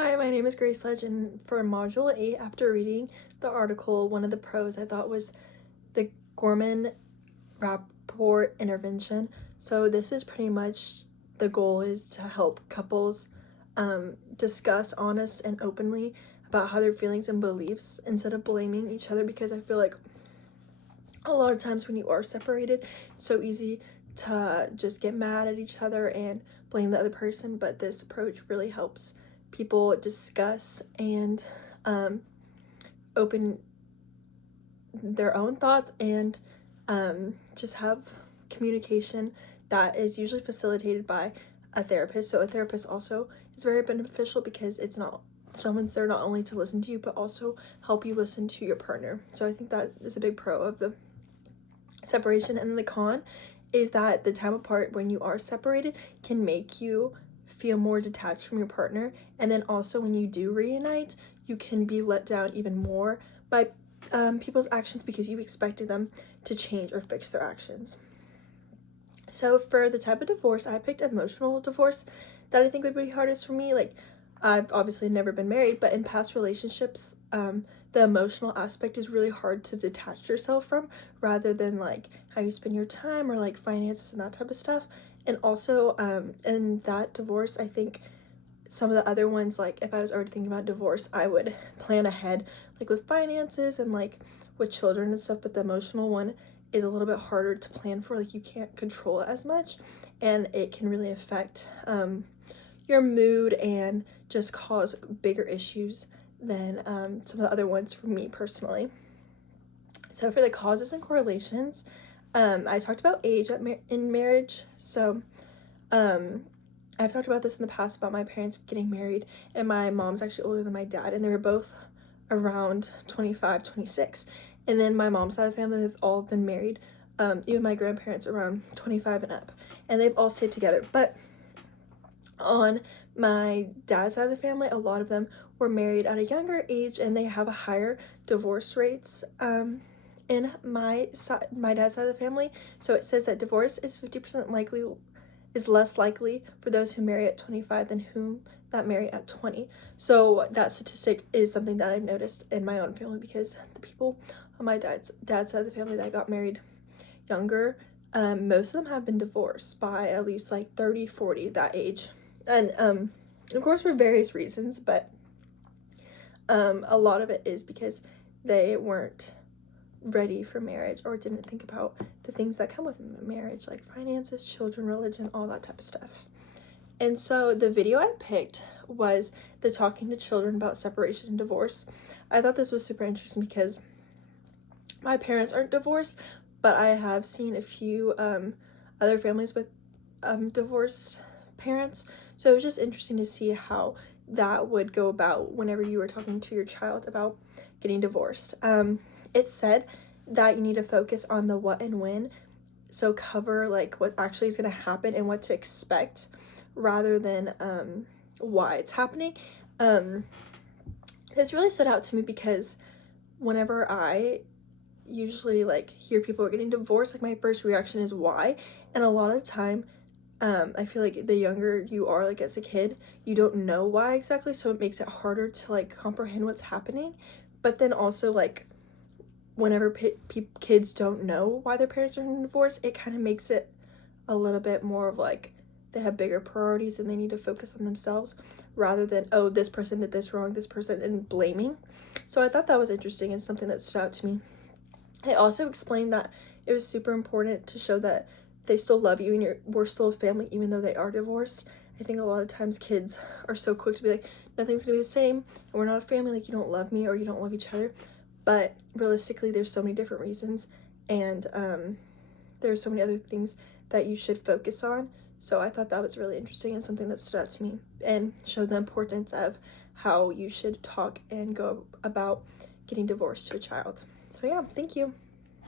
Hi, my name is Grace Ledge, and for Module 8, after reading the article, one of the pros I thought was the Gorman-Rapport intervention. So this is pretty much, the goal is to help couples discuss honest and openly about how their feelings and beliefs instead of blaming each other, because I feel like a lot of times when you are separated, it's so easy to just get mad at each other and blame the other person, but this approach really helps people discuss and open their own thoughts and just have communication that is usually facilitated by a therapist. So a therapist also is very beneficial because it's not someone's there not only to listen to you but also help you listen to your partner. So I think that is a big pro of the separation. And then the con is that the time apart when you are separated can make you feel more detached from your partner, and then also when you do reunite, you can be let down even more by people's actions because you expected them to change or fix their actions. So for the type of divorce, I picked emotional divorce that I think would be hardest for me. Like, I've obviously never been married, but in past relationships, the emotional aspect is really hard to detach yourself from, rather than like how you spend your time or like finances and that type of stuff. And also in that divorce, I think some of the other ones, like if I was already thinking about divorce, I would plan ahead, like with finances and like with children and stuff. But the emotional one is a little bit harder to plan for. Like, you can't control it as much, and it can really affect your mood and just cause bigger issues than some of the other ones for me personally. So for the causes and correlations, I talked about age in marriage. So I've talked about this in the past about my parents getting married, and my mom's actually older than my dad, and they were both around 25, 26. And then my mom's side of the family, they've all been married, even my grandparents around 25 and up, and they've all stayed together. But on my dad's side of the family, a lot of them were married at a younger age, and they have a higher divorce rates in my dad's side of the family. So it says that divorce is 50% likely, is less likely for those who marry at 25 than whom that marry at 20. So that statistic is something that I've noticed in my own family, because the people on my dad's side of the family that got married younger, most of them have been divorced by at least like 30, 40, that age. And of course for various reasons, but a lot of it is because they weren't ready for marriage or didn't think about the things that come with marriage, like finances, children, religion, all that type of stuff. And so the video I picked was the talking to children about separation and divorce. I thought this was super interesting because my parents aren't divorced, but I have seen a few other families with divorced parents. So it was just interesting to see how that would go about whenever you were talking to your child about getting divorced. It said that you need to focus on the what and when, so cover like what actually is going to happen and what to expect, rather than why it's happening. This really stood out to me because whenever I usually like hear people are getting divorced, like my first reaction is why, and a lot of the time I feel like the younger you are, like as a kid, you don't know why exactly, so it makes it harder to like comprehend what's happening. But then also, like, whenever kids don't know why their parents are in a divorce, it kind of makes it a little bit more of like they have bigger priorities and they need to focus on themselves, rather than, oh, this person did this wrong, this person, and blaming. So I thought that was interesting and something that stood out to me. I also explained that it was super important to show that they still love you and we're still a family even though they are divorced. I think a lot of times kids are so quick to be like, nothing's gonna be the same, and we're not a family, like you don't love me or you don't love each other. But realistically, there's so many different reasons, and there's so many other things that you should focus on. So I thought that was really interesting and something that stood out to me and showed the importance of how you should talk and go about getting divorced to a child. So yeah, thank you.